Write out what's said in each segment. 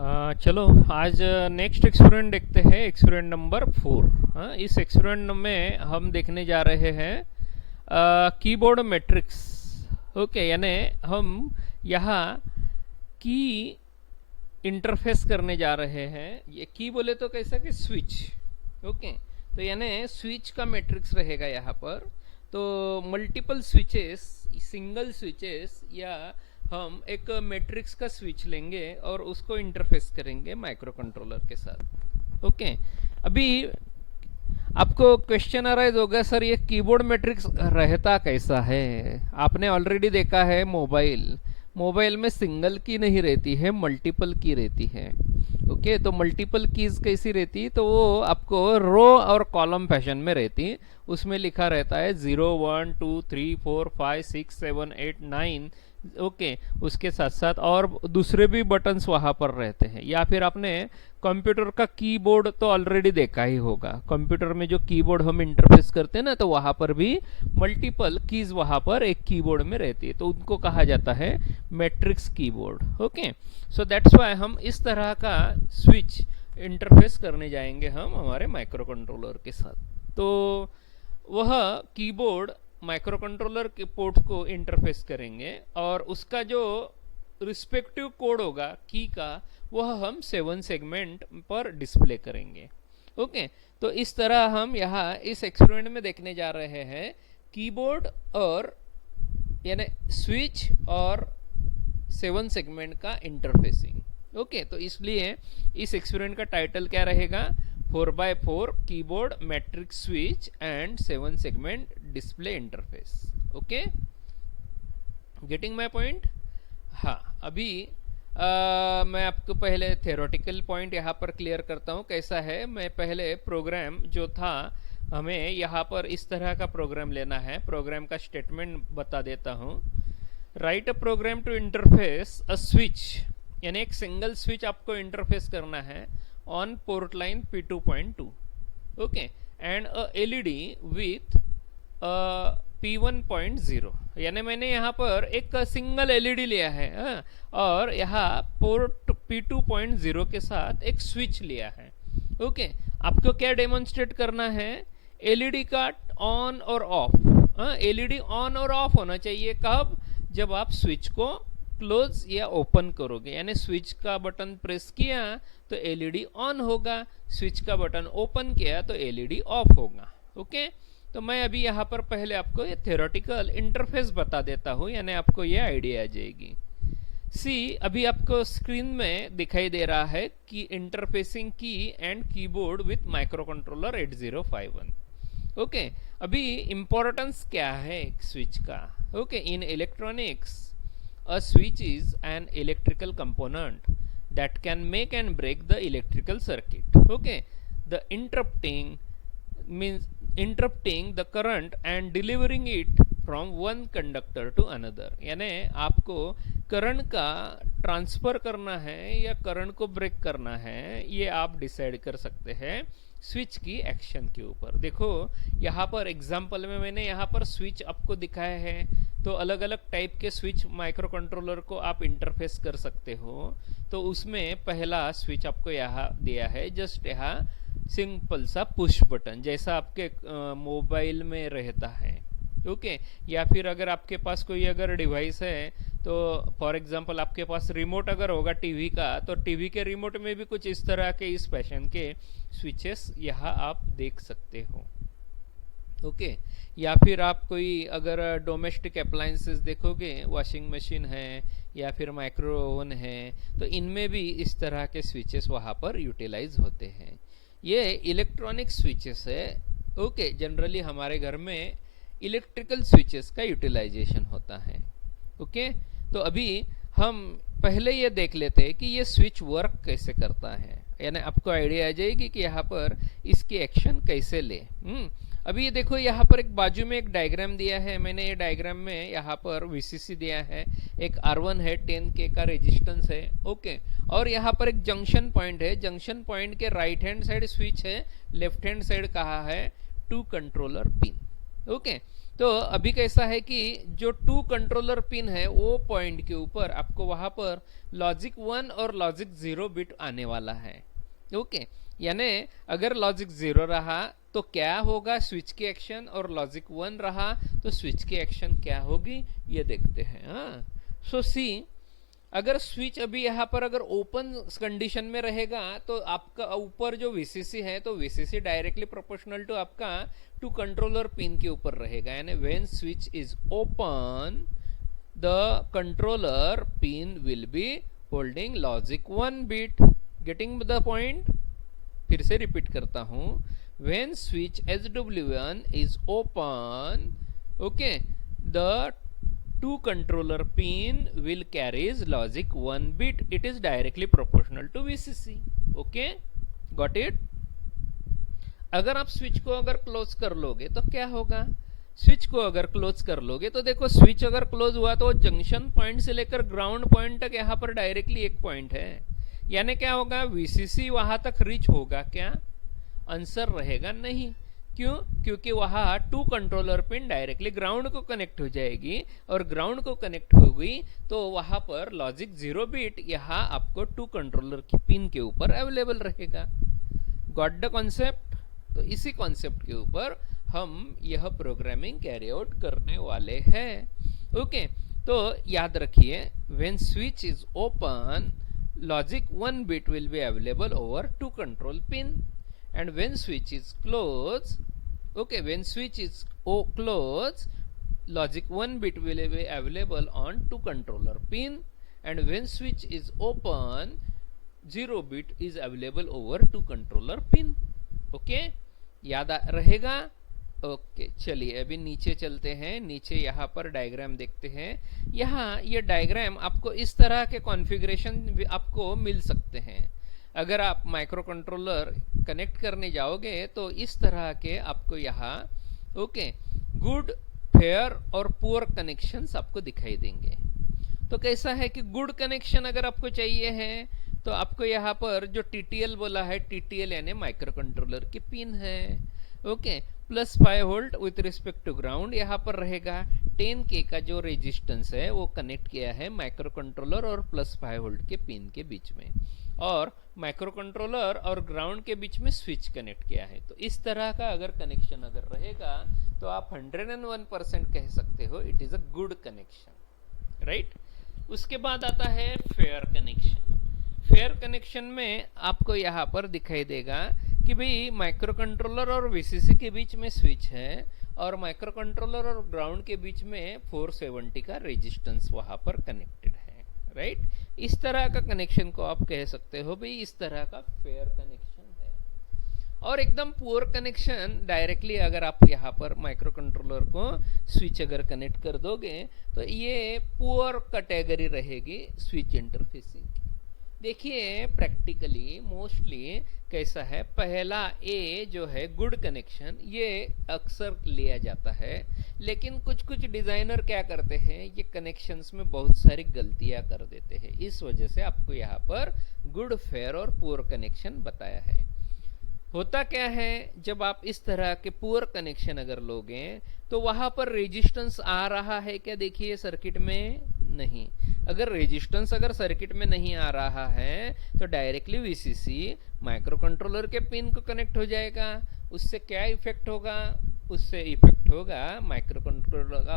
चलो आज next experiment देखते हैं। Experiment number 4। इस एक्सपेरिमेंट में हम देखने जा रहे हैं कीबोर्ड मैट्रिक्स। ओके, यानी हम यहाँ की इंटरफेस करने जा रहे हैं। ये की बोले तो कैसा कि स्विच। ओके, तो यानी स्विच का मैट्रिक्स रहेगा यहाँ पर। तो मल्टीपल स्विचेस, सिंगल स्विचेस या हम एक मैट्रिक्स का स्विच लेंगे और उसको इंटरफेस करेंगे माइक्रो कंट्रोलर के साथ। ओके, अभी आपको क्वेश्चन अराइज होगा, सर ये कीबोर्ड मैट्रिक्स रहता कैसा है। आपने ऑलरेडी देखा है मोबाइल में सिंगल की नहीं रहती है, मल्टीपल की रहती है। ओके, तो मल्टीपल कीज कैसी रहती, तो वो आपको रो और कॉलम फैशन में रहती। उसमें लिखा रहता है 0 1 2 3 4 5 6 7 8 9। ओके, उसके साथ साथ और दूसरे भी बटन्स वहां पर रहते हैं। या फिर आपने कंप्यूटर का कीबोर्ड तो ऑलरेडी देखा ही होगा। कंप्यूटर में जो कीबोर्ड हम इंटरफेस करते हैं ना, तो वहां पर भी मल्टीपल कीज वहां पर एक कीबोर्ड में रहती है, तो उनको कहा जाता है matrix keyboard. Okay, so that's why हम इस तरह का स्विच इंटरफेस करने जाएंगे हम हमारे माइक्रो कंट्रोलर के साथ। तो वह कीबोर्ड माइक्रो कंट्रोलर के पोर्ट को इंटरफेस करेंगे और उसका जो रिस्पेक्टिव कोड होगा की का, वह हम 7 सेगमेंट पर डिस्प्ले करेंगे। ओके, तो इस तरह हम यहाँ इस एक्सपेरिमेंट में देखने जा रहे हैं कीबोर्ड और यानी स्विच और 7 सेगमेंट का इंटरफेसिंग। ओके, तो इसलिए इस एक्सपेरिमेंट का टाइटल क्या रहेगा, 4x4 keyboard matrix switch and 7 segment display interface. Okay, getting my point. हाँ, अभी मैं आपको पहले थ्योरेटिकल पॉइंट यहाँ पर क्लियर करता हूँ कैसा है। मैं पहले प्रोग्राम जो था, हमें यहाँ पर इस तरह का प्रोग्राम लेना है। प्रोग्राम का स्टेटमेंट बता देता हूँ। Write a program to interface a switch, यानी एक सिंगल स्विच आपको इंटरफेस करना है on port line P2.2। Okay, and a LED with P1.0, यानी मैंने यहाँ पर एक सिंगल LED लिया है। और यहाँ पोर्ट P2.0 के साथ एक स्विच लिया है। ओके, आपको क्या डेमोन्स्ट्रेट करना है, LED का ऑन और ऑफ। LED ऑन और ऑफ होना चाहिए कब, जब आप स्विच को क्लोज या ओपन करोगे। यानी स्विच का बटन प्रेस किया तो LED ऑन होगा, स्विच का बटन ओपन किया तो LED ऑफ होगा। ओके, तो मैं अभी यहाँ पर पहले आपको ये थ्योरेटिकल इंटरफेस बता देता हूँ, यानी आपको ये आइडिया आ जाएगी। सी, अभी आपको स्क्रीन में दिखाई दे रहा है कि इंटरफेसिंग की and keyboard with micro controller 8051। Okay, अभी इंपॉर्टेंस क्या है स्विच का। Okay, in electronics a switch is an electrical component that can make and break the electrical circuit. Okay, the interrupting the current and delivering it from one conductor to another, यानी आपको current का transfer करना है या current को break करना है, ये आप डिसाइड कर सकते हैं स्विच की एक्शन के ऊपर। देखो यहाँ पर एग्जांपल में मैंने यहाँ पर स्विच आपको दिखाया है, तो अलग अलग टाइप के स्विच माइक्रो कंट्रोलर को आप इंटरफेस कर सकते हो। तो उसमें पहला स्विच आपको यहाँ दिया है, जस्ट यहाँ सिंपल सा पुश बटन जैसा आपके मोबाइल में रहता है। ओके, या फिर अगर आपके पास कोई अगर डिवाइस है, तो फॉर एग्जांपल आपके पास रिमोट अगर होगा टीवी का, तो टीवी के रिमोट में भी कुछ इस तरह के इस फैशन के स्विचेस यहाँ आप देख सकते हो। ओके, या फिर आप कोई अगर डोमेस्टिक अप्लायंसेस देखोगे, वॉशिंग मशीन है या फिर माइक्रो ओवन है, तो इनमें भी इस तरह के स्विचेस वहाँ पर यूटिलाइज होते हैं। ये इलेक्ट्रॉनिक स्विचेस है। ओके, जनरली हमारे घर में इलेक्ट्रिकल स्विचेस का यूटिलाइजेशन होता है। ओके, तो अभी हम पहले ये देख लेते हैं कि ये स्विच वर्क कैसे करता है, यानी आपको आइडिया आ जाएगी कि यहाँ पर इसकी एक्शन कैसे ले। अभी ये देखो, यहाँ पर एक बाजू में एक डायग्राम दिया है मैंने। ये डायग्राम में यहाँ पर VCC दिया है, एक R1 है, 10K का रेजिस्टेंस है। ओके, और यहाँ पर एक जंक्शन पॉइंट है। जंक्शन पॉइंट के राइट हैंड साइड स्विच है, लेफ्ट हैंड साइड कहा है 2 कंट्रोलर पिन। ओके, तो अभी कैसा है कि जो 2 कंट्रोलर पिन है वो पॉइंट के ऊपर आपको वहां पर लॉजिक 1 और लॉजिक 0 बिट आने वाला है। ओके, यानी अगर लॉजिक 0 रहा तो क्या होगा स्विच की एक्शन, और लॉजिक 1 रहा तो स्विच की एक्शन क्या होगी, ये देखते हैं। हाँ, सो सी, अगर स्विच अभी यहाँ पर अगर ओपन कंडीशन में रहेगा तो आपका ऊपर जो वीसीसी है तो वीसीसी डायरेक्टली प्रोपोर्शनल टू आपका 2 कंट्रोलर पिन के ऊपर रहेगा, यानी when switch is open the controller pin will be holding logic 1 bit. Getting the point? फिर से रिपीट करता हूं, when switch SW1 is open, okay, the 2 controller pin will carries logic 1 bit. It is directly proportional to VCC. Okay, got it? अगर आप switch को अगर close कर लोगे तो क्या होगा? स्विच को अगर क्लोज कर लोगे तो देखो, स्विच अगर क्लोज हुआ तो जंक्शन पॉइंट से लेकर ग्राउंड पॉइंट तक यहाँ पर डायरेक्टली एक पॉइंट है, यानी क्या होगा, वीसीसी वहां तक रीच होगा क्या? आंसर रहेगा नहीं। क्यों? क्योंकि वहां 2 कंट्रोलर पिन डायरेक्टली ग्राउंड को कनेक्ट हो जाएगी, और ग्राउंड को कनेक्ट होगी तो वहां पर लॉजिक 0 बिट यहाँ आपको 2 कंट्रोलर की पिन के ऊपर अवेलेबल रहेगा। Got the concept? तो इसी कॉन्सेप्ट के ऊपर हम यह प्रोग्रामिंग कैरी आउट करने वाले हैं। ओके, तो याद रखिए, when switch is open logic 1 bit will be available over 2 control pin, and when switch is closed, okay, when switch is closed, logic 1 bit will be available on 2 controller pin, and when switch is open 0 bit is available over 2 controller pin। okay, याद रहेगा? Okay, चलिए अभी नीचे चलते हैं। नीचे यहाँ पर डायग्राम देखते हैं। यहाँ ये डायग्राम आपको इस तरह के कॉन्फ़िगरेशन आपको मिल सकते हैं। अगर आप माइक्रो कंट्रोलर कनेक्ट करने जाओगे तो इस तरह के आपको यहाँ ओके गुड, फेयर और पुअर कनेक्शंस आपको दिखाई देंगे। तो कैसा है कि गुड कनेक्शन अगर आपको चाहिए है तो आपको यहाँ पर जो TTL बोला है, TTL यानी माइक्रो कंट्रोलर की पिन है, okay, plus 5 volt with respect to ground यहाँ पर रहेगा। 10K का जो रेजिस्टेंस है वो कनेक्ट किया है माइक्रो कंट्रोलर और प्लस 5 वोल्ट के पिन के बीच में, और माइक्रो कंट्रोलर और ग्राउंड के बीच में स्विच कनेक्ट किया है। तो इस तरह का अगर कनेक्शन अगर रहेगा तो आप 101% कह सकते हो it is a good connection, right. उसके बाद आता है फेयर कनेक्शन। फेयर कनेक्शन में आपको यहाँ पर दिखाई देगा कि भाई माइक्रो कंट्रोलर और वीसीसी के बीच में स्विच है, और माइक्रो कंट्रोलर और ग्राउंड के बीच में 470 का रेजिस्टेंस वहां पर कनेक्टेड है, राइट। इस तरह का कनेक्शन को आप कह सकते हो भाई इस तरह का फेयर कनेक्शन है। और एकदम पुअर कनेक्शन, डायरेक्टली अगर आप यहाँ पर माइक्रो कंट्रोलर को स्विच अगर कनेक्ट कर दोगे तो ये पुअर कैटेगरी रहेगी स्विच इंटरफेसिंग। देखिए प्रैक्टिकली मोस्टली कैसा है, पहला ए जो है गुड कनेक्शन, ये अक्सर लिया जाता है, लेकिन कुछ कुछ डिजाइनर क्या करते हैं, ये कनेक्शंस में बहुत सारी गलतियां कर देते हैं। इस वजह से आपको यहाँ पर गुड, फेयर और पुअर कनेक्शन बताया है। होता क्या है, जब आप इस तरह के पुअर कनेक्शन अगर लोगे तो वहां पर रेजिस्टेंस आ रहा है क्या, देखिए सर्किट में नहीं। अगर रेजिस्टेंस अगर सर्किट में नहीं आ रहा है तो डायरेक्टली वीसीसी माइक्रो कंट्रोलर के पिन को कनेक्ट हो जाएगा। उससे क्या इफेक्ट होगा, उससे इफेक्ट होगा माइक्रो कंट्रोलर का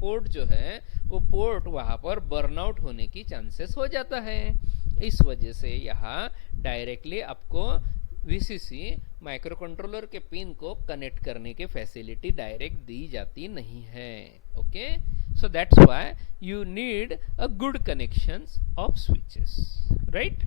पोर्ट जो है वो पोर्ट वहां पर बर्नआउट होने की चांसेस हो जाता है। इस वजह से यहाँ डायरेक्टली आपको वीसीसी माइक्रो कंट्रोलर के पिन को कनेक्ट करने की फैसिलिटी डायरेक्ट दी जाती नहीं है। Okay, so that's why you need a good connections of switches, right।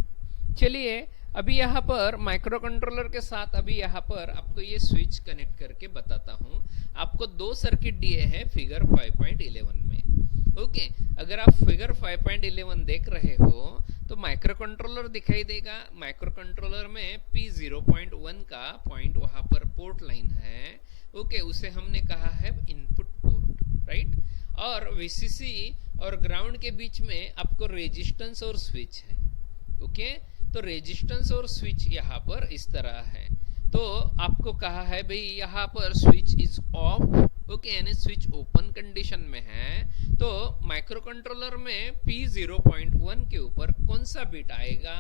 चलिए अभी यहाँ पर माइक्रो कंट्रोलर के साथ अभी यहाँ पर आपको ये स्विच कनेक्ट करके बताता हूँ। आपको दो सर्किट दिए हैं फिगर 5.11 में। ओके, अगर आप फिगर 5.11 देख रहे हो तो माइक्रो कंट्रोलर दिखाई देगा। माइक्रो कंट्रोलर में P0.1 का पॉइंट वहां पर पोर्ट लाइन है, ओके, उसे हमने कहा है इनपुट पोर्ट, राइट। और वीसीसी और ग्राउंड के बीच में आपको रेजिस्टेंस और स्विच है, ओके। तो रेजिस्टेंस और स्विच यहाँ पर इस तरह है। तो आपको कहा है भाई यहाँ पर स्विच इज ऑफ ओके, यानी स्विच ओपन कंडीशन में है तो माइक्रो कंट्रोलर में P0.1 के ऊपर कौन सा बिट आएगा,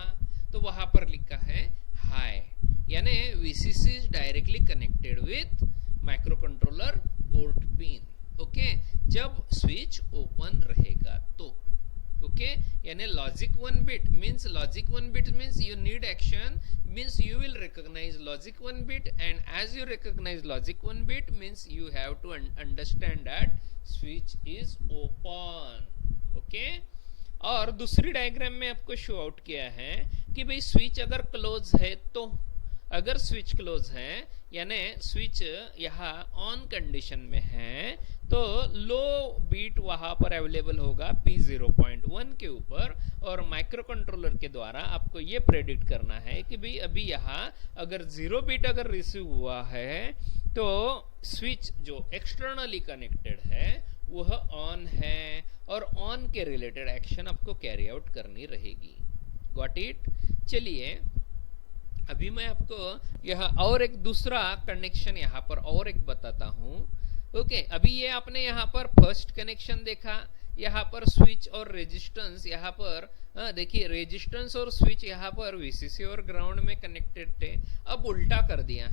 तो वहां पर लिखा है हाई, यानी VCC is directly connected with micro controller port pin. Okay, जब स्विच ओपन रहेगा तो ओके, यानी logic 1 bit means you need action, means you will recognize logic 1 bit, and as you recognize logic 1 bit means you have to understand that switch is open। Okay, और दूसरी diagram में आपको show out किया है कि भाई switch अगर close है तो, अगर स्विच क्लोज है यानी स्विच यहाँ ऑन कंडीशन में है तो लो बीट वहां पर अवेलेबल होगा P0.1 के ऊपर, और माइक्रो कंट्रोलर के द्वारा आपको ये प्रेडिक्ट करना है कि भाई अभी यहाँ अगर 0 बीट अगर रिसीव हुआ है तो स्विच जो एक्सटर्नली कनेक्टेड है वह ऑन है, और ऑन के रिलेटेड एक्शन आपको कैरी आउट करनी रहेगी। Got it? चलिए अभी मैं आपको यहाँ और एक दूसरा कनेक्शन यहाँ पर और एक बताता हूँ। ओके, अभी ये आपने यहाँ पर फर्स्ट कनेक्शन देखा, यहाँ पर स्विच और रेजिस्टेंस, यहाँ पर देखिए रेजिस्टेंस और स्विच यहाँ पर VCC और ग्राउंड में कनेक्टेड थे, अब उल्टा कर दिया।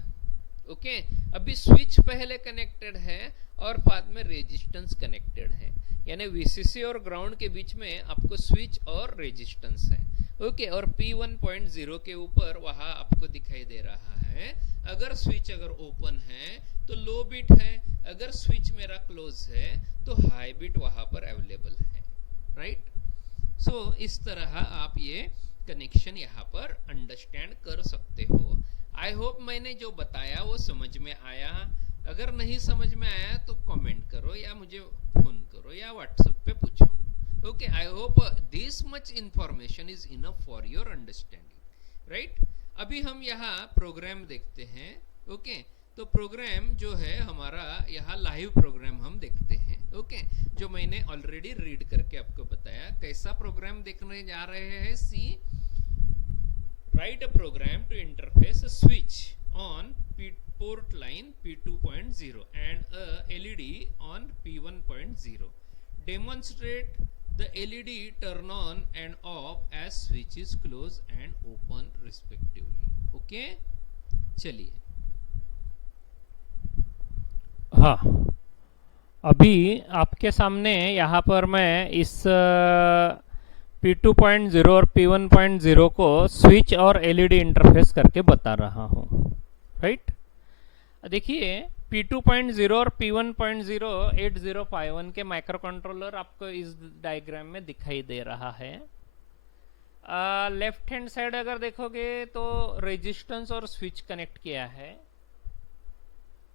ओके, अभी स्विच पहले कनेक्टेड है और बाद में रेजिस्टेंस कनेक्टेड है, यानी VCC और ग्राउंड के बीच में आपको स्विच और रेजिस्टेंस है। ओके, और P1.0 के ऊपर वहां आपको दिखाई दे रहा है अगर स्विच अगर ओपन है तो लो बिट है, अगर स्विच मेरा क्लोज है तो हाई बिट वहां पर अवेलेबल है। राइट? सो इस तरह आप ये कनेक्शन यहाँ पर अंडरस्टैंड कर सकते हो। आई होप मैंने जो बताया वो समझ में आया। अगर नहीं समझ में आया तो कमेंट करो या मुझे फोन करो या व्हाट्सएप पे पूछो। Okay, I hope this much information is enough for your understanding, right? अभी हम यहाँ प्रोग्राम देखते हैं। ओके, तो प्रोग्राम जो है हमारा यहाँ लाइव प्रोग्राम हम देखते हैं। ओके, जो मैंने ऑलरेडी रीड करके आपको बताया कैसा प्रोग्राम देखने जा रहे हैं। See, right a program to interface a switch on port line P2.0 and a LED on P1.0. Demonstrate the LED turn on and off as switch is close and open respectively. Okay, चलिए हाँ, अभी आपके सामने यहाँ पर मैं इस P2.0 और P1.0 को स्विच और LED इंटरफेस करके बता रहा हूँ। राइट? देखिए P2.0 और P1.0 8051 के माइक्रो कंट्रोलर आपको इस डायग्राम में दिखाई दे रहा है। लेफ्ट हैंड साइड अगर देखोगे तो रेजिस्टेंस और स्विच कनेक्ट किया है,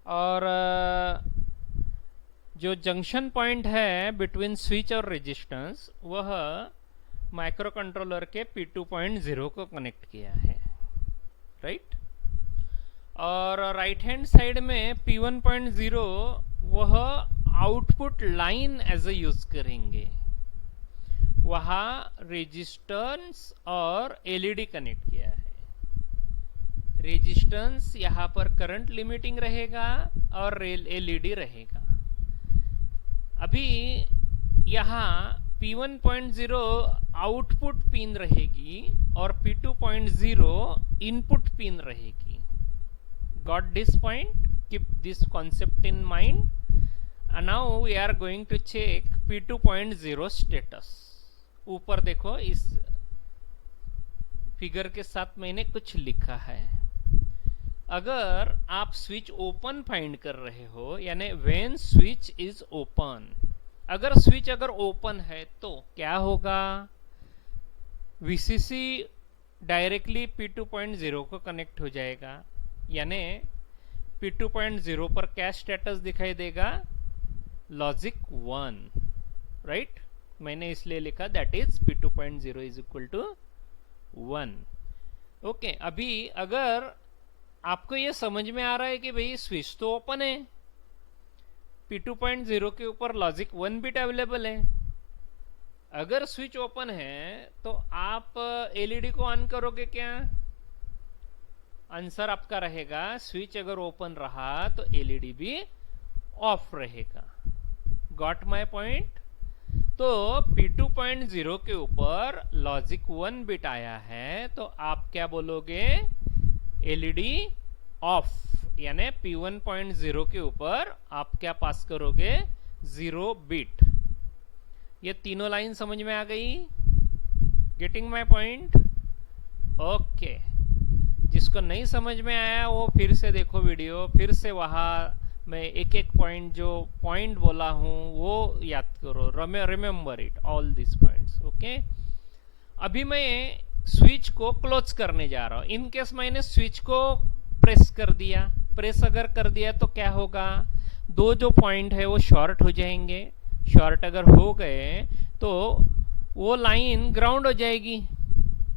और जो जंक्शन पॉइंट है बिटवीन स्विच और रेजिस्टेंस वह माइक्रो कंट्रोलर के P2.0 को कनेक्ट किया है। राइट? और राइट हैंड साइड में P1.0 वह output line as a use करेंगे, वहां रेजिस्टेंस और एलईडी कनेक्ट किया है। रेजिस्टेंस यहाँ पर करंट लिमिटिंग रहेगा और एलईडी रहेगा। अभी यहाँ P1.0 आउटपुट पिन रहेगी और P2.0 इनपुट पिन रहेगी। Got this point? Keep this concept in mind. And now we are going to check P2.0 status. ऊपर देखो इस फिगर के साथ मैंने कुछ लिखा है। अगर आप स्विच ओपन फाइंड कर रहे हो, यानी when switch is open, अगर स्विच अगर ओपन है तो क्या होगा? VCC डायरेक्टली P2.0 को कनेक्ट हो जाएगा, यानी P2.0 पर क्या स्टेटस दिखाई देगा? लॉजिक 1। राइट? मैंने इसलिए लिखा that is P2.0 is equal to 1। Okay, अभी अगर आपको ये समझ में आ रहा है कि भाई स्विच तो ओपन है, P2.0 के ऊपर लॉजिक 1 बिट अवेलेबल है, अगर स्विच ओपन है तो आप एलईडी को ऑन करोगे क्या? आंसर आपका रहेगा स्विच अगर ओपन रहा तो एलईडी भी ऑफ रहेगा। Got my point? तो P2.0 के ऊपर लॉजिक 1 बिट आया है, तो आप क्या बोलोगे? एलईडी ऑफ, यानी P1.0 के ऊपर आप क्या पास करोगे? 0 बिट। ये तीनों लाइन समझ में आ गई? Getting my point? ओके। जिसको नहीं समझ में आया वो फिर से देखो वीडियो, फिर से वहाँ मैं एक एक पॉइंट जो पॉइंट बोला हूँ वो याद करो, remember it all this points. Okay, अभी मैं स्विच को क्लोज करने जा रहा हूँ। इन केस मैंने स्विच को प्रेस कर दिया, प्रेस अगर कर दिया तो क्या होगा? दो जो पॉइंट है वो शॉर्ट हो जाएंगे। शॉर्ट अगर हो गए तो वो लाइन ग्राउंड हो जाएगी,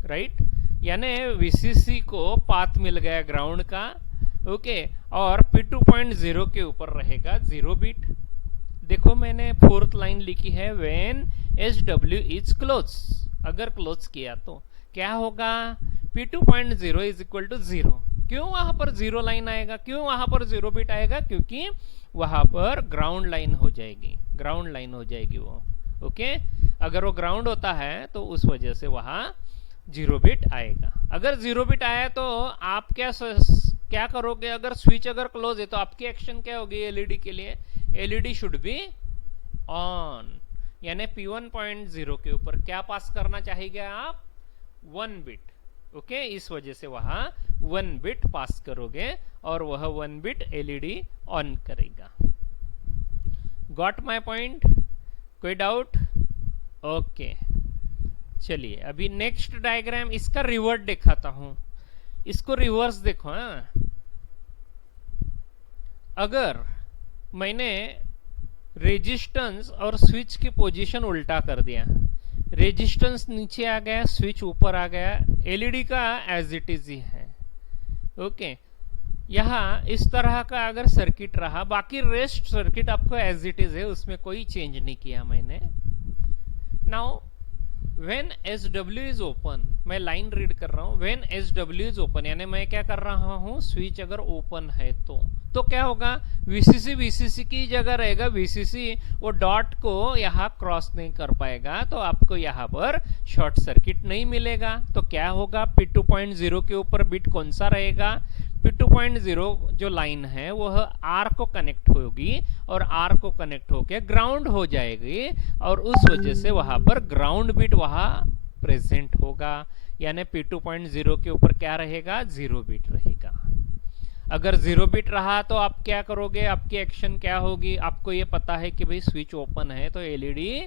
राइट? यानी वीसीसी को पाथ मिल गया ग्राउंड का। ओके, और P2.0 के ऊपर रहेगा 0 बिट। देखो मैंने फोर्थ लाइन लिखी है, व्हेन SW इज क्लोज। अगर क्लोज किया तो क्या होगा? P2.0 is equal to 0। क्यों वहां पर 0 लाइन आएगा? क्यों वहां पर 0 बिट आएगा? क्योंकि वहां पर ग्राउंड लाइन हो जाएगी, ग्राउंड लाइन हो जाएगी वो। ओके, अगर वो ग्राउंड होता है तो उस वजह से वहां 0 बिट आएगा। अगर 0 बिट आया तो आप क्या करोगे? अगर स्विच अगर क्लोज है तो आपकी एक्शन क्या होगी? एलईडी के लिए एलईडी शुड बी ऑन, यानी P1.0 के ऊपर क्या पास करना चाहिए आप? 1 बिट। ओके, इस वजह से वहां 1 बिट पास करोगे और वह 1 बिट एलईडी ऑन करेगा। Got my point? कोई डाउट? ओके, चलिए अभी नेक्स्ट डायग्राम, इसका रिवर्स दिखाता हूं। इसको रिवर्स देखो। अगर मैंने रेजिस्टेंस और स्विच की पोजीशन उल्टा कर दिया, रेजिस्टेंस नीचे आ गया, स्विच ऊपर आ गया, एलईडी का एज इट इज ही है। ओके, यहाँ इस तरह का अगर सर्किट रहा, बाकी रेस्ट सर्किट आपको एज इट इज है, उसमें कोई चेंज नहीं किया मैंने। Now when SW is open, मैं लाइन रीड कर रहा हूं, when SW is open यानी मैं क्या कर रहा हूं? स्विच अगर ओपन है तो क्या होगा? VCC की जगह रहेगा। VCC वो डॉट को यहाँ क्रॉस नहीं कर पाएगा, तो आपको यहाँ पर शॉर्ट सर्किट नहीं मिलेगा। तो क्या होगा? P2.0 के ऊपर बिट कौन सा रहेगा? P2.0 जो लाइन है वह R को कनेक्ट होगी और R को कनेक्ट होकर ग्राउंड हो जाएगी, और उस वजह से वहां पर ग्राउंड बिट वहां प्रेजेंट होगा। यानी P2.0 के ऊपर क्या रहेगा? 0 बिट रहेगा। अगर 0 बिट रहा तो आप क्या करोगे? आपकी एक्शन क्या होगी? आपको ये पता है कि भाई स्विच ओपन है तो एलईडी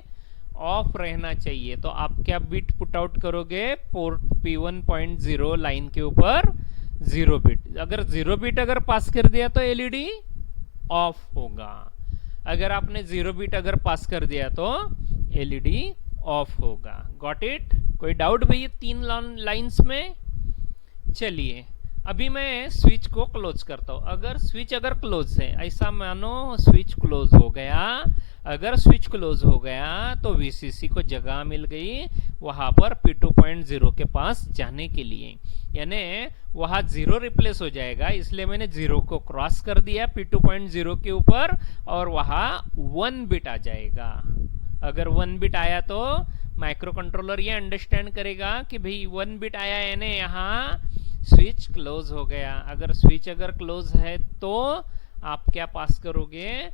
ऑफ रहना चाहिए, तो आप क्या बिट पुट आउट करोगे? पोर्ट P1.0 लाइन के ऊपर 0 बिट। अगर 0 बिट अगर पास कर दिया तो एलईडी ऑफ होगा। अगर आपने 0 बिट अगर पास कर दिया तो एलईडी ऑफ होगा। Got it? कोई डाउट भैया तीन लाइंस में? चलिए अभी मैं स्विच को क्लोज करता हूं। अगर स्विच अगर क्लोज है, ऐसा मानो स्विच क्लोज हो गया, अगर स्विच क्लोज हो गया तो VCC को जगह मिल गई वहां पर P2.0 के पास जाने के लिए, यानी वहां 0 रिप्लेस हो जाएगा। इसलिए मैंने 0 को क्रॉस कर दिया P2.0 के ऊपर और वहां 1 बिट आ जाएगा। अगर 1 बिट आया तो माइक्रो कंट्रोलर ये अंडरस्टैंड करेगा कि भाई 1 बिट आया यानी यहाँ स्विच क्लोज हो गया। अगर स्विच अगर क्लोज है तो आप क्या पास करोगे?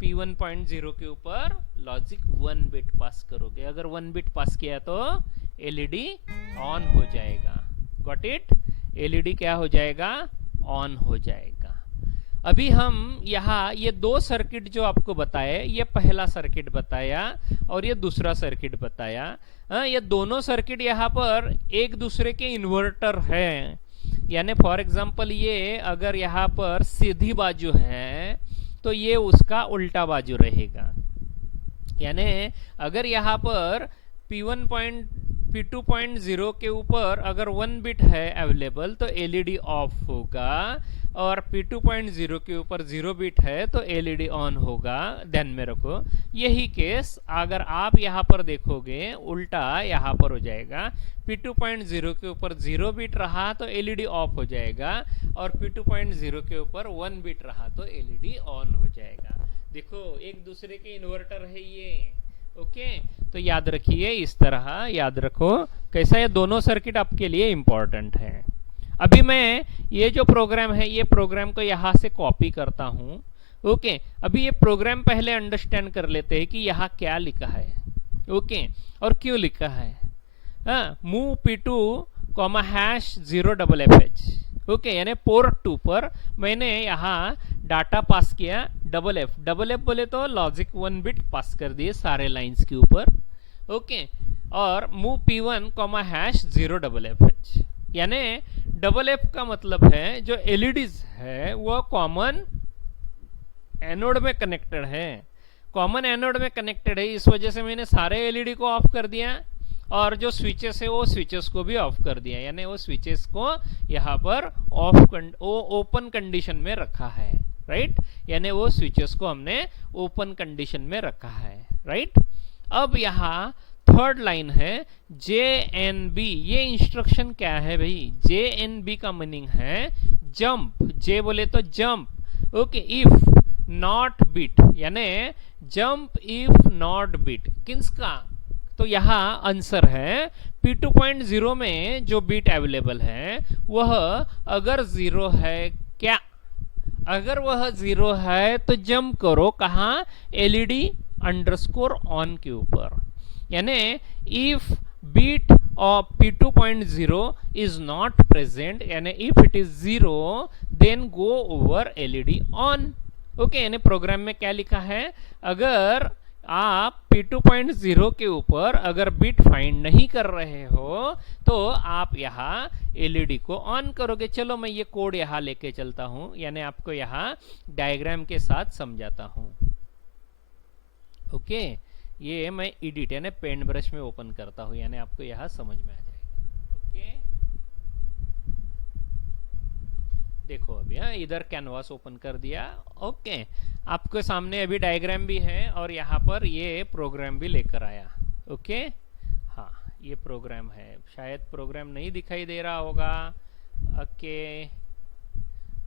P1.0 के ऊपर लॉजिक 1 बिट पास करोगे। अगर 1 बिट पास किया तो एलईडी ऑन हो जाएगा। Got it? एलईडी क्या हो जाएगा? ऑन हो जाएगा। अभी हम यहाँ ये दो सर्किट जो आपको बताए, ये पहला सर्किट बताया और ये दूसरा सर्किट बताया। ये दोनों सर्किट यहाँ पर एक दूसरे के इन्वर्टर है। यानी फॉर एग्जांपल ये अगर यहाँ पर सीधी बाजू है तो ये उसका उल्टा बाजू रहेगा। यानी अगर यहाँ पर P2.0 के ऊपर अगर 1 बिट है अवेलेबल तो एलईडी ऑफ होगा, और P2.0 के ऊपर 0 बिट है तो एलईडी ऑन होगा। ध्यान में रखो, यही केस अगर आप यहाँ पर देखोगे उल्टा यहाँ पर हो जाएगा। P2.0 के ऊपर 0 बिट रहा तो एलईडी ऑफ हो जाएगा, और P2.0 के ऊपर 1 बिट रहा तो एलईडी ऑन हो जाएगा। देखो एक दूसरे के इन्वर्टर है ये। ओके, तो याद रखिए, इस तरह याद रखो कैसा ये दोनों सर्किट आपके लिए इंपॉर्टेंट है। अभी मैं ये जो प्रोग्राम है ये प्रोग्राम को यहाँ से कॉपी करता हूँ। ओके, अभी ये प्रोग्राम पहले अंडरस्टैंड कर लेते हैं कि यहाँ क्या लिखा है। ओके, और क्यों लिखा है। Move P2 #0FFH। ओके, यानी पोर्ट 2 पर मैंने यहाँ डाटा पास किया डबल एफ बोले तो लॉजिक 1 बिट पास कर दिए सारे लाइंस के ऊपर। ओके, और मूव P1 #0FFH, यानी डबल एफ का मतलब है जो एलईडीज है वो कॉमन एनोड में कनेक्टेड है। कॉमन एनोड में कनेक्टेड है, इस वजह से मैंने सारे एलईडी को ऑफ कर दिया, और जो स्विचेस है वो स्विचेस को भी ऑफ कर दिया, यानी वो स्विचेस को यहाँ पर ओपन कंडीशन में रखा है। राइट, यानी वो स्विचेस को हमने ओपन कंडीशन में रखा है। राइट, अब यहाँ थर्ड लाइन है JNB। ये इंस्ट्रक्शन क्या है भाई, JNB का मीनिंग है जंप। जे बोले तो jump. Okay, if not bit, यानी जंप इफ नॉट बिट किसका, तो यहाँ आंसर है P2.0 में जो बिट अवेलेबल है वह अगर 0 है क्या, अगर वह 0 है तो जंप करो कहाँ, LED_ON के ऊपर। यानी if bit off P2.0 is not present, यानी if it is 0 then go over LED on. Okay, यानी प्रोग्राम में क्या लिखा है, अगर आप P2.0 के ऊपर अगर बिट फाइंड नहीं कर रहे हो तो आप यहाँ एलईडी को ऑन करोगे। चलो मैं ये कोड यहाँ लेके चलता हूँ, यानी आपको यहाँ डायग्राम के साथ समझाता हूँ। ओके, ये मैं एडिट यानी पेंट ब्रश में ओपन करता हूँ, यानी आपको यहाँ समझ में आ जाएगा। ओके, देखो अभी इधर कैनवास ओपन कर दिया। ओके, आपके सामने अभी डायग्राम भी है और यहाँ पर ये प्रोग्राम भी लेकर आया। ओके, हाँ ये प्रोग्राम है, शायद प्रोग्राम नहीं दिखाई दे रहा होगा। ओके,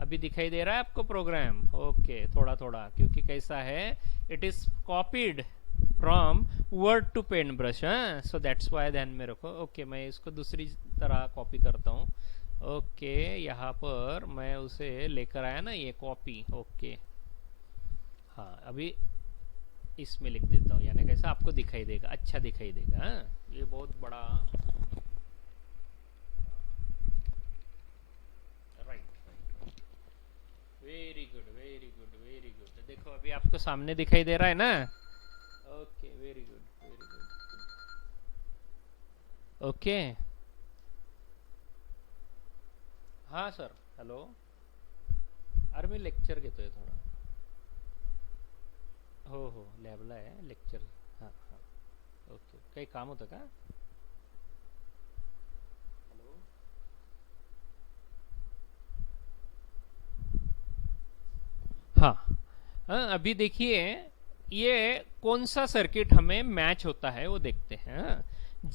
अभी दिखाई दे रहा है आपको प्रोग्राम। ओके, थोड़ा थोड़ा, क्योंकि कैसा है, it is copied from Word to paint brush, so that's why, ध्यान में रखो। ओके, मैं इसको दूसरी तरह कॉपी करता हूँ। ओके, यहाँ पर मैं उसे लेकर आया ना ये कॉपी। ओके, हाँ अभी इसमें लिख देता हूँ, यानी कैसा आपको दिखाई देगा, अच्छा दिखाई देगा। ये बहुत बड़ा, right, very good very good very good. देखो अभी आपको सामने दिखाई दे रहा है ना। Okay, very good very good. Okay, हाँ सर, हॅलो, अरे मी लेक्चर घेतोय थोडा। हो लॅबला आहे लेक्चर। हां हां, ओके, काही काम होतं का? हॅलो, हाँ अभी देखिए ये कौन सा सर्किट हमें मैच होता है वो देखते हैं।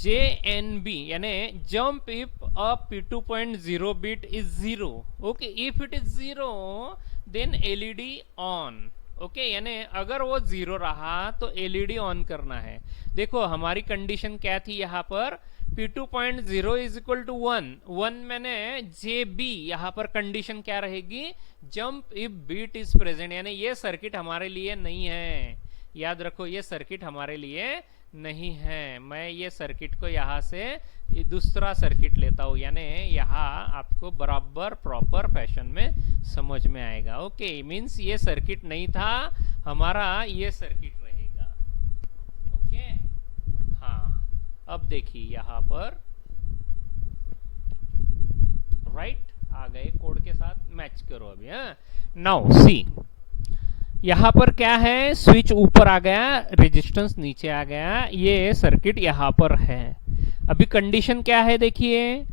JNB यानी jump if a P2.0 bit is 0। Okay, if it is 0 then LED on. Okay, यानी अगर वो 0 रहा तो LED ऑन करना है। देखो हमारी कंडीशन क्या थी यहाँ पर, P2.0 इज इक्वल टू 1 मैंने JB, यहाँ पर कंडीशन क्या रहेगी, jump if bit is present, यानी ये सर्किट हमारे लिए नहीं है। याद रखो ये सर्किट हमारे लिए नहीं है। मैं ये सर्किट को यहाँ से दूसरा सर्किट लेता हूँ, यानी यहाँ आपको बराबर प्रॉपर फैशन में समझ में आएगा। ओके, मीन्स ये सर्किट नहीं था हमारा, ये सर्किट रहेगा। ओके, हाँ अब देखिए यहाँ पर राइट आ गए, कोड के साथ मैच करो अभी। नाउ सी, यहाँ पर क्या है, स्विच ऊपर आ गया, रेजिस्टेंस नीचे आ गया, ये सर्किट यहाँ पर है। अभी कंडीशन क्या है देखिए,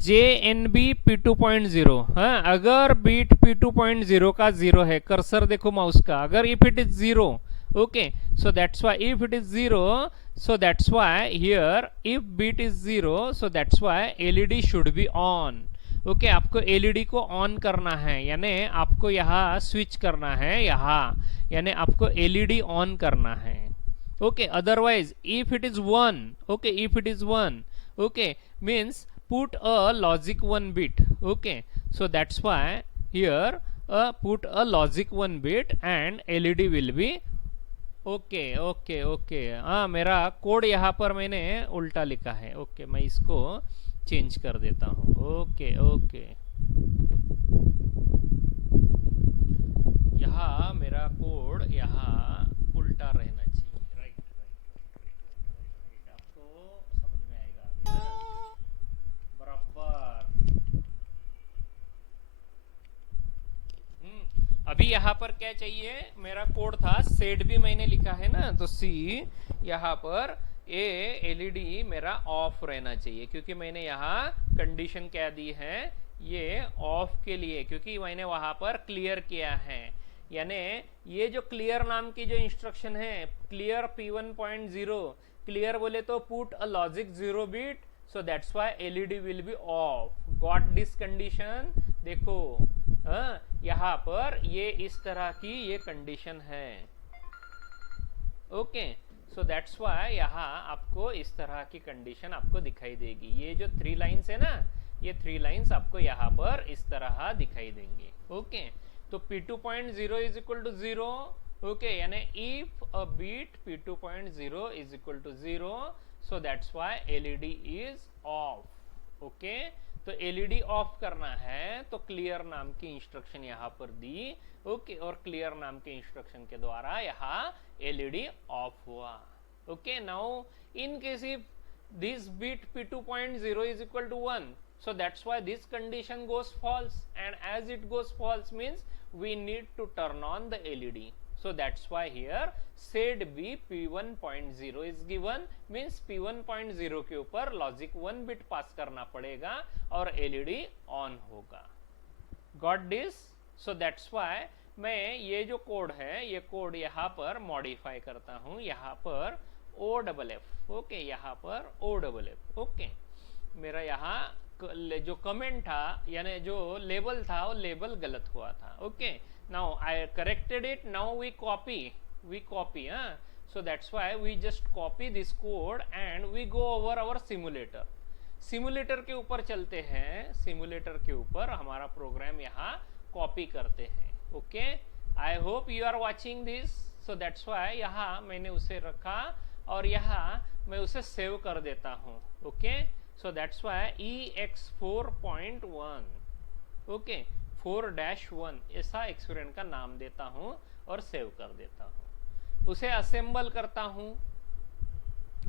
जे एन बी पी 2.0, हाँ, अगर बीट पी 2.0 का जीरो है, कर्सर देखो माउस का, अगर if it is zero, okay, so that's Y if it is zero, so that's why here if bit is zero, so that's why LED should be on. Okay आपको LED को on करना है, यानी आपको यहाँ switch करना है, यहाँ यानी आपको LED ऑन करना है. Okay otherwise if it is one, okay if it is one, okay means put a logic 1 bit. Okay, so that's why here put a logic 1 bit and LED will be okay okay okay. हाँ मेरा code यहाँ पर मैंने उल्टा लिखा है. Okay मैं इसको चेंज कर देता हूँ. ओके ओके यहाँ मेरा कोड यहाँ उल्टा रहना चाहिए. राइट राइट, आपको समझ में आएगा बराबर. अभी यहाँ पर क्या चाहिए, मेरा कोड था सेट भी मैंने लिखा है ना, तो सी यहाँ पर ए एलईडी मेरा ऑफ रहना चाहिए, क्योंकि मैंने यहाँ कंडीशन क्या दी है, ये ऑफ के लिए, क्योंकि मैंने वहां पर क्लियर किया है. यानी ये जो क्लियर नाम की जो इंस्ट्रक्शन है, क्लियर P1.0, क्लियर बोले तो put a logic 0 bit, so that's why LED will be of. Got this condition. देखो यहाँ पर ये इस तरह की ये कंडीशन है. ओके सो दैट्स व्हाई यहाँ आपको इस तरह की कंडीशन आपको दिखाई देगी. ये जो 3 लाइन्स है ना, ये 3 लाइन्स आपको यहाँ पर इस तरह दिखाई देंगे. ओके तो P2.0 is equal to 0. Okay यानी if a bit P2.0 is equal to 0, so that's why LED is off. Okay तो एलईडी ऑफ करना है तो क्लियर नाम की इंस्ट्रक्शन यहाँ पर दी. ओके और क्लियर नाम के इंस्ट्रक्शन के द्वारा यहाँ एलईडी ऑफ हुआ. Okay now in case if this bit P2.0 is equal to 1, so that's why this condition goes false, and as it goes false means we need to turn on the LED. So that's why here set B P1.0 is given, means P1.0 के ऊपर logic 1 bit पास करना पड़ेगा और LED on होगा. Got this? So that's why मैं ये जो code है, ये कोड यहाँ पर मॉडिफाई करता हूँ. यहाँ पर OFF, ओके यहाँ पर OFF. ओके मेरा यहाँ जो कमेंट था यानी जो लेबल था वो लेबल गलत हुआ था. Okay now I corrected it. Now we copy so that's why we just copy this code and we go over our simulator. Simulator के ऊपर चलते हैं. सिमुलेटर के ऊपर हमारा प्रोग्राम यहाँ कॉपी करते हैं. Okay I hope you are watching this. So that's why यहाँ मैंने उसे रखा और यहाँ मैं उसे सेव कर देता हूँ. Okay so that's why EX4.1, okay 4-1 ऐसा एक्सपेरिमेंट का नाम देता हूँ और सेव कर देता हूँ. उसे असेंबल करता हूँ.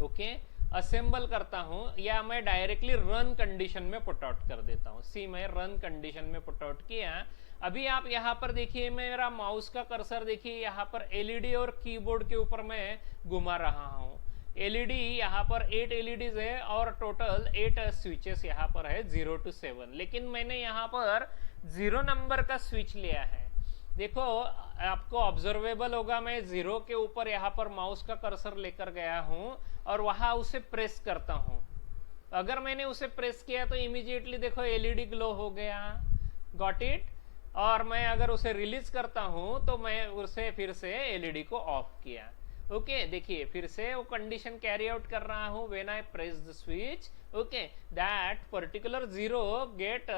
ओके असेंबल करता हूँ या मैं डायरेक्टली रन कंडीशन में पुट आउट कर देता हूँ. सी मैं रन कंडीशन में पुट आउट किया. अभी आप यहाँ पर देखिए मेरा माउस का कर्सर देखिए, यहाँ पर एलईडी और कीबोर्ड के ऊपर मैं घुमा रहा हूँ. एलईडी यहाँ पर 8 एलईडीज है और टोटल 8 स्विचेस यहाँ पर है 0 to 7, लेकिन मैंने यहाँ पर 0 नंबर का स्विच लिया है. देखो आपको ऑब्जर्वेबल होगा, मैं 0 के ऊपर यहाँ पर माउस का कर्सर लेकर गया हूँ और वहां उसे प्रेस करता हूँ. अगर मैंने उसे प्रेस किया तो इमीडिएटली देखो एलईडी ग्लो हो गया. Got it. और मैं अगर उसे रिलीज करता हूँ तो मैं उसे फिर से एलईडी को ऑफ किया. ओके देखिए फिर से वो कंडीशन कैरी आउट कर रहा हूँ. When I press the switch, okay that particular 0 gate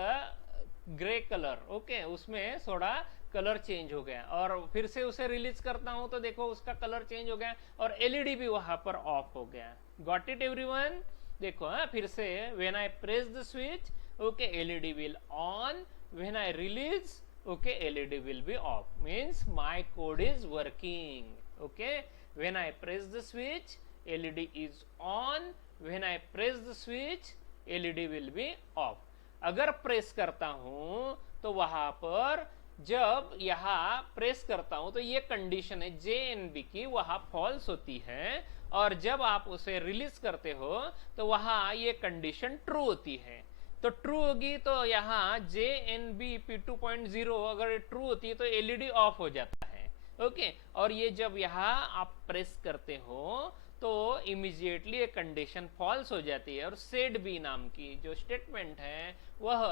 grey colour. Okay उसमें थोड़ा कलर चेंज हो गया और फिर से उसे रिलीज करता हूं तो देखो उसका कलर चेंज हो गया और एलईडी भी वहां पर ऑफ हो गया. Got it everyone. देखो फिर से when I press the switch, okay LED will on. When I release, okay LED will be of. Means my code is working. Okay when I press the switch LED is on. When I press the switch LED will be of. अगर press करता हूं तो वहां पर जब यहाँ press करता हूं तो ये कंडीशन है JNB की, वहां फॉल्स होती है और जब आप उसे रिलीज करते हो तो वहां ये कंडीशन ट्रू होती है. तो ट्रू होगी तो यहाँ JNB P2.0 अगर ट्रू होती है तो एलईडी ऑफ हो जाता है। ओके, और ये जब यहाँ आप प्रेस करते हो तो इमीडिएटली एक कंडीशन फॉल्स हो जाती है और सेड बी नाम की जो स्टेटमेंट है वह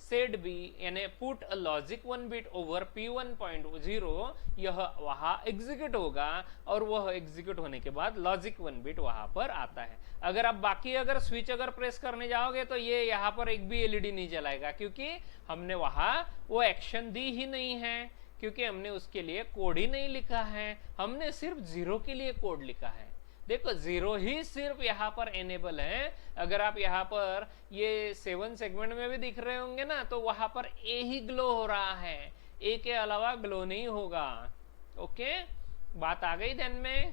सेड बी यानी put a logic 1 bit over P1.0 यह वहां एग्जीक्यूट होगा और वह एग्जीक्यूट होने के बाद लॉजिक 1 बिट वहां पर आता है। अगर आप बाकी अगर स्विच अगर प्रेस करने जाओगे तो ये यहाँ पर एक भी एलईडी नहीं जलाएगा क्योंकि हमने वहां वो एक्शन दी ही नहीं है, क्योंकि हमने उसके लिए कोड ही नहीं लिखा है, हमने सिर्फ 0 के लिए कोड लिखा है। देखो 0 ही सिर्फ यहाँ पर एनेबल है। अगर आप यहाँ पर ये 7 सेगमेंट में भी दिख रहे होंगे ना तो वहां पर ए ही ग्लो हो रहा है, ए के अलावा ग्लो नहीं होगा। ओके, बात आ गई ध्यान में?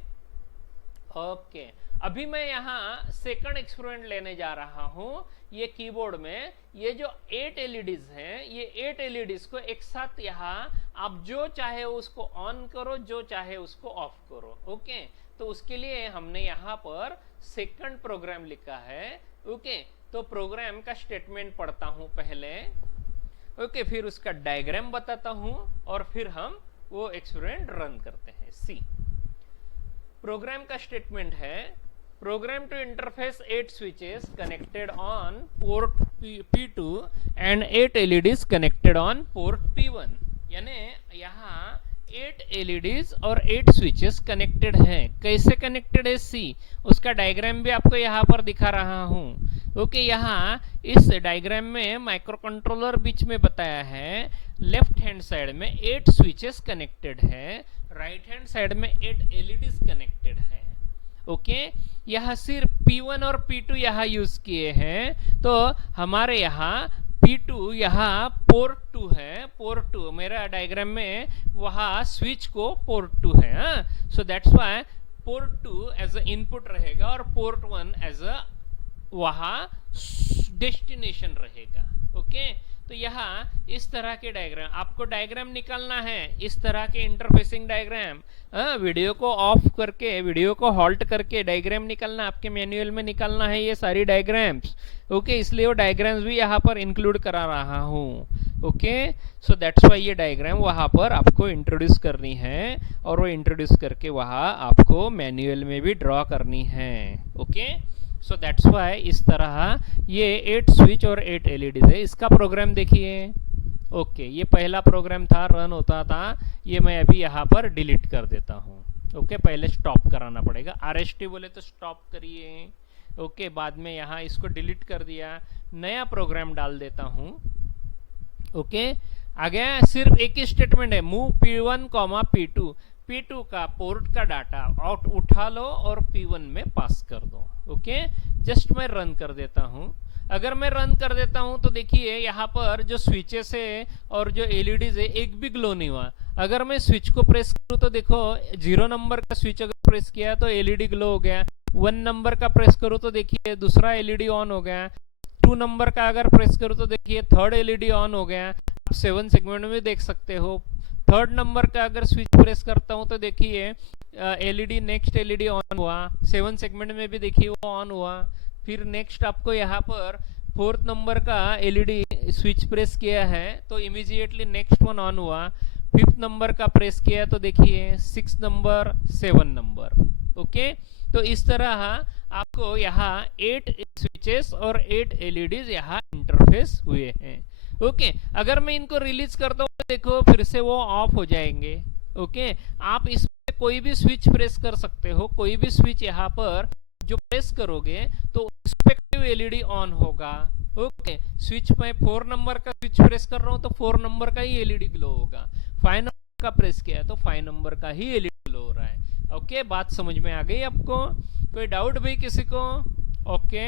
ओके, अभी मैं यहाँ सेकंड एक्सपेरिमेंट लेने जा रहा हूँ। ये कीबोर्ड में ये जो 8 एलईडीज हैं, ये 8 एलईडीज को एक साथ यहाँ आप जो चाहे उसको ऑन करो, जो चाहे उसको ऑफ करो। ओके, तो उसके लिए हमने यहाँ पर सेकंड प्रोग्राम लिखा है। ओके, तो प्रोग्राम का स्टेटमेंट पढ़ता हूँ पहले। ओके, फिर उसका डायग्राम बताता हूँ और फिर हम वो एक्सपेरिमेंट रन करते हैं। सी प्रोग्राम का स्टेटमेंट है, program to interface 8 switches connected on port P2 and 8 LEDs connected on port P1। यानी यहाँ 8 LEDs और 8 switches कनेक्टेड हैं। कैसे कनेक्टेड है सी, उसका डायग्राम भी आपको यहाँ पर दिखा रहा हूँ। ओके, यहाँ इस डायग्राम में माइक्रो कंट्रोलर बीच में बताया है। लेफ्ट हैंड साइड में 8 स्विचेस कनेक्टेड है, राइट हैंड साइड में 8 LEDs कनेक्टेड है। ओके, यहाँ सिर्फ P1 और P2 यहाँ यूज किए हैं, तो हमारे यहाँ P2 यहाँ पोर्ट 2 है। पोर्ट 2 मेरा डायग्राम में वहाँ स्विच को पोर्ट 2 है। So that's why port 2 as a input रहेगा और पोर्ट 1 एज अ वहाँ डेस्टिनेशन रहेगा। ओके, तो यहाँ इस तरह के डायग्राम आपको डायग्राम निकालना है, इस तरह के इंटरफेसिंग डायग्राम। वीडियो को ऑफ करके, वीडियो को हॉल्ट करके डायग्राम निकालना, आपके मैनुअल में निकालना है ये सारी डायग्राम्स। ओके, इसलिए वो डायग्राम्स भी यहाँ पर इंक्लूड करा रहा हूँ। ओके, सो दैट्स व्हाई ये डायग्राम वहाँ पर आपको इंट्रोड्यूस करनी है और वो इंट्रोड्यूस करके वहाँ आपको मैनुअल में भी ड्रॉ करनी है। ओके, सो दैट्स व्हाई इस तरह ये 8 स्विच और 8 एलईडीज है। इसका प्रोग्राम देखिए। ओके, ये पहला प्रोग्राम था, रन होता था, ये मैं अभी यहाँ पर डिलीट कर देता हूँ। ओके, पहले स्टॉप कराना पड़ेगा, आरएसटी बोले तो स्टॉप करिए। ओके, बाद में यहाँ इसको डिलीट कर दिया, नया प्रोग्राम डाल देता हूँ। ओके, आ गया, सिर्फ एक ही स्टेटमेंट है, मूव P1, P2। P2 का पोर्ट का डाटा आउट उठा लो और P1 में पास कर दो। ओके, जस्ट मैं रन कर देता हूँ। अगर मैं रन कर देता हूँ तो देखिए यहाँ पर जो स्विचेस है और जो एलईडीज है एक भी ग्लो नहीं हुआ। अगर मैं स्विच को प्रेस करूँ तो देखो 0 नंबर का स्विच अगर प्रेस किया तो एलईडी ग्लो हो गया। 1 नंबर का प्रेस करूँ तो देखिए दूसरा एलईडी ऑन हो गया। 2 नंबर का अगर प्रेस करूँ तो देखिए थर्ड एलईडी ऑन हो गया। आप 7 सेगमेंट में देख सकते हो। 3rd नंबर का अगर स्विच प्रेस करता हूँ तो देखिए एलईडी नेक्स्ट एलईडी ऑन हुआ। 7 सेगमेंट में भी देखिए वो ऑन हुआ। फिर नेक्स्ट आपको यहाँ पर 4th नंबर का एलईडी स्विच प्रेस किया है तो इमीडिएटली नेक्स्ट वन ऑन हुआ। 5th नंबर का प्रेस किया तो देखिए 6 नंबर 7 नंबर। ओके, तो इस तरह आपको यहाँ 8 स्विचेस और 8 एलईडीज यहाँ इंटरफेस हुए हैं। ओके, अगर मैं इनको रिलीज करता हूँ देखो फिर से वो ऑफ हो जाएंगे। ओके, आप इसमें कोई भी स्विच प्रेस कर सकते हो। कोई भी स्विच यहाँ पर जो प्रेस करोगे तो रिस्पेक्टिव एलईडी ऑन होगा। ओके, स्विच में 4 नंबर का स्विच प्रेस कर रहा हूँ तो 4 नंबर का ही एलईडी ग्लो होगा। 5 नंबर का प्रेस किया तो 5 नंबर का ही एलईडी ग्लो हो रहा है। ओके, बात समझ में आ गई आपको? कोई डाउट भाई किसी को? Okay,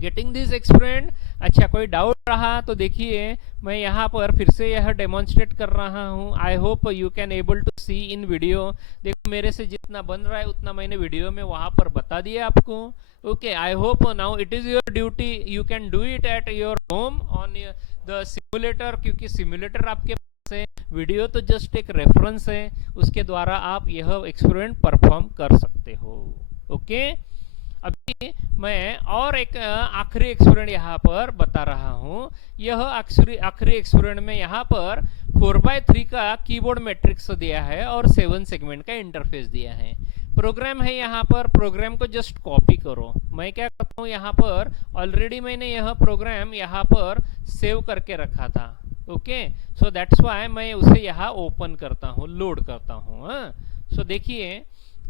getting this experiment? अच्छा, कोई डाउट रहा तो देखिए मैं यहाँ पर फिर से यह डेमोन्स्ट्रेट कर रहा हूँ। I hope you can able to see in video. देखो मेरे से जितना बन रहा है उतना मैंने वीडियो में वहाँ पर बता दिया आपको। Okay, I hope now it is your duty, you can do it at your home on the simulator, क्योंकि सिमुलेटर आपके पास है। वीडियो तो जस्ट एक रेफरेंस है, उसके द्वारा आप यह एक्सपेरिमेंट परफॉर्म कर सकते हो। ओके, अभी मैं और एक आखिरी एक्सपेरिमेंट यहाँ पर बता रहा हूँ। यह आखिरी एक्सपेरिमेंट में यहाँ पर 4x3 का कीबोर्ड मैट्रिक्स दिया है और 7 सेगमेंट का इंटरफेस दिया है। प्रोग्राम है यहाँ पर, प्रोग्राम को जस्ट कॉपी करो। मैं क्या करता हूँ यहाँ पर, ऑलरेडी मैंने यह प्रोग्राम यहाँ पर सेव करके रखा था। ओके, सो दैट्स वाई मैं उसे यहाँ ओपन करता हूँ, लोड करता हूँ। सो देखिए,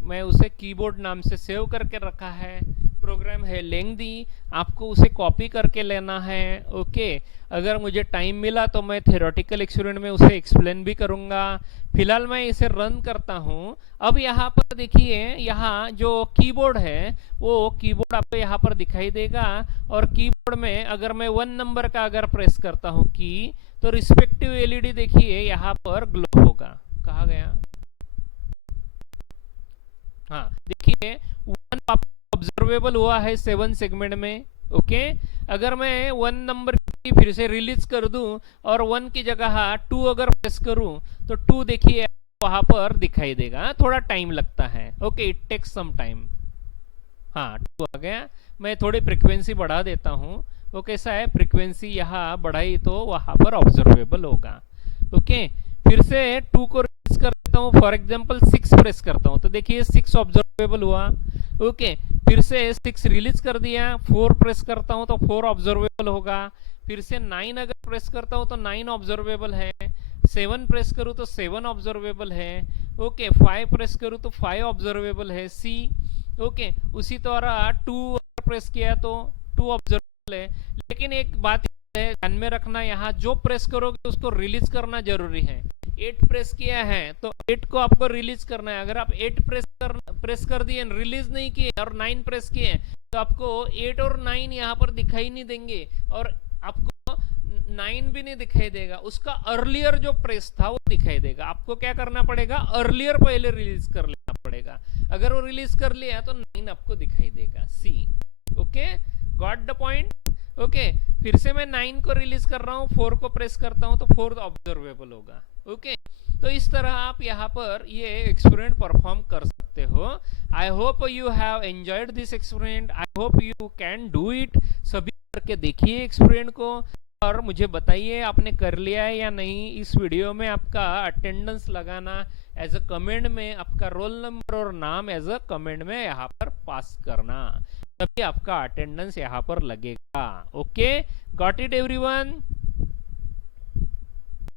मैं उसे कीबोर्ड नाम से सेव करके रखा है। प्रोग्राम है लेंथी, आपको उसे कॉपी करके लेना है। ओके, अगर मुझे टाइम मिला तो मैं थ्योरेटिकल एक्सपेरिमेंट में उसे एक्सप्लेन भी करूंगा। फिलहाल मैं इसे रन करता हूं। अब यहाँ पर देखिए, यहाँ जो कीबोर्ड है वो कीबोर्ड आपको यहाँ पर दिखाई देगा, और कीबोर्ड में अगर मैं 1 नंबर का अगर प्रेस करता हूँ की, तो रिस्पेक्टिव एलईडी देखिए यहाँ पर ग्लो होगा। कहा गया, हाँ देखिए, 1 ऑब्जर्वेबल हुआ है 7 सेगमेंट में। ओके, अगर मैं 1 नंबर की फिर से रिलीज कर दूं और 1 की जगह 2 अगर प्रेस करूं, तो 2 देखिए वहां पर दिखाई देगा। थोड़ा टाइम लगता है। Okay, it takes some time. हाँ, 2 आ गया। मैं थोड़ी फ्रीक्वेंसी बढ़ा देता हूँ। वो कैसा है, फ्रीक्वेंसी यहाँ बढ़ाई तो वहां पर ऑब्जर्वेबल होगा। ओके, फिर से 2 को रिलीज कर देता हूँ, फॉर एग्जांपल 6 प्रेस करता हूँ तो देखिए 6 ऑब्जर्वेबल हुआ। ओके, फिर से 6 रिलीज कर दिया, 4 प्रेस करता हूँ तो 4 ऑब्जर्वेबल होगा। फिर से 9 अगर प्रेस करता हूँ तो 9 ऑब्जर्वेबल है। 7 प्रेस करूँ तो 7 ऑब्जर्वेबल है। ओके, 5 प्रेस करूँ तो 5 ऑब्जर्वेबल है, सी। ओके, उसी तरह 2 प्रेस किया तो 2 ऑब्जर्वेबल है। लेकिन एक बात है, ध्यान में रखना, यहाँ जो प्रेस करोगे उसको रिलीज करना जरूरी है। 8 प्रेस किया है तो 8 को आपको रिलीज करना है। अगर आप 8 प्रेस कर दिए, रिलीज नहीं किए, और 9 प्रेस किए, तो आपको 8 और 9 यहाँ पर दिखाई नहीं देंगे, और आपको 9 भी नहीं दिखाई देगा। उसका अर्लियर जो प्रेस था वो दिखाई देगा। आपको क्या करना पड़ेगा, अर्लियर पहले रिलीज कर लेना पड़ेगा। अगर वो रिलीज कर लिया तो 9 आपको दिखाई देगा, see. Okay, got the point. Okay, फिर से मैं 9 को रिलीज कर रहा हूँ, 4 को प्रेस करता हूँ तो 4 ऑब्जर्वेबल होगा। ओके, तो इस तरह आप यहाँ पर ये एक्सपेरिमेंट परफॉर्म कर सकते हो। आई hope you have enjoyed this experiment, I hope you can do it. सभी करके देखिए एक्सपेरिमेंट को, और मुझे बताइए आपने कर लिया है या नहीं। इस वीडियो में आपका अटेंडेंस लगाना, एज अ कमेंट में आपका रोल नंबर और नाम एज अ कमेंट में यहाँ पर पास करना, तभी आपका अटेंडेंस यहाँ पर लगेगा। Okay, got it everyone.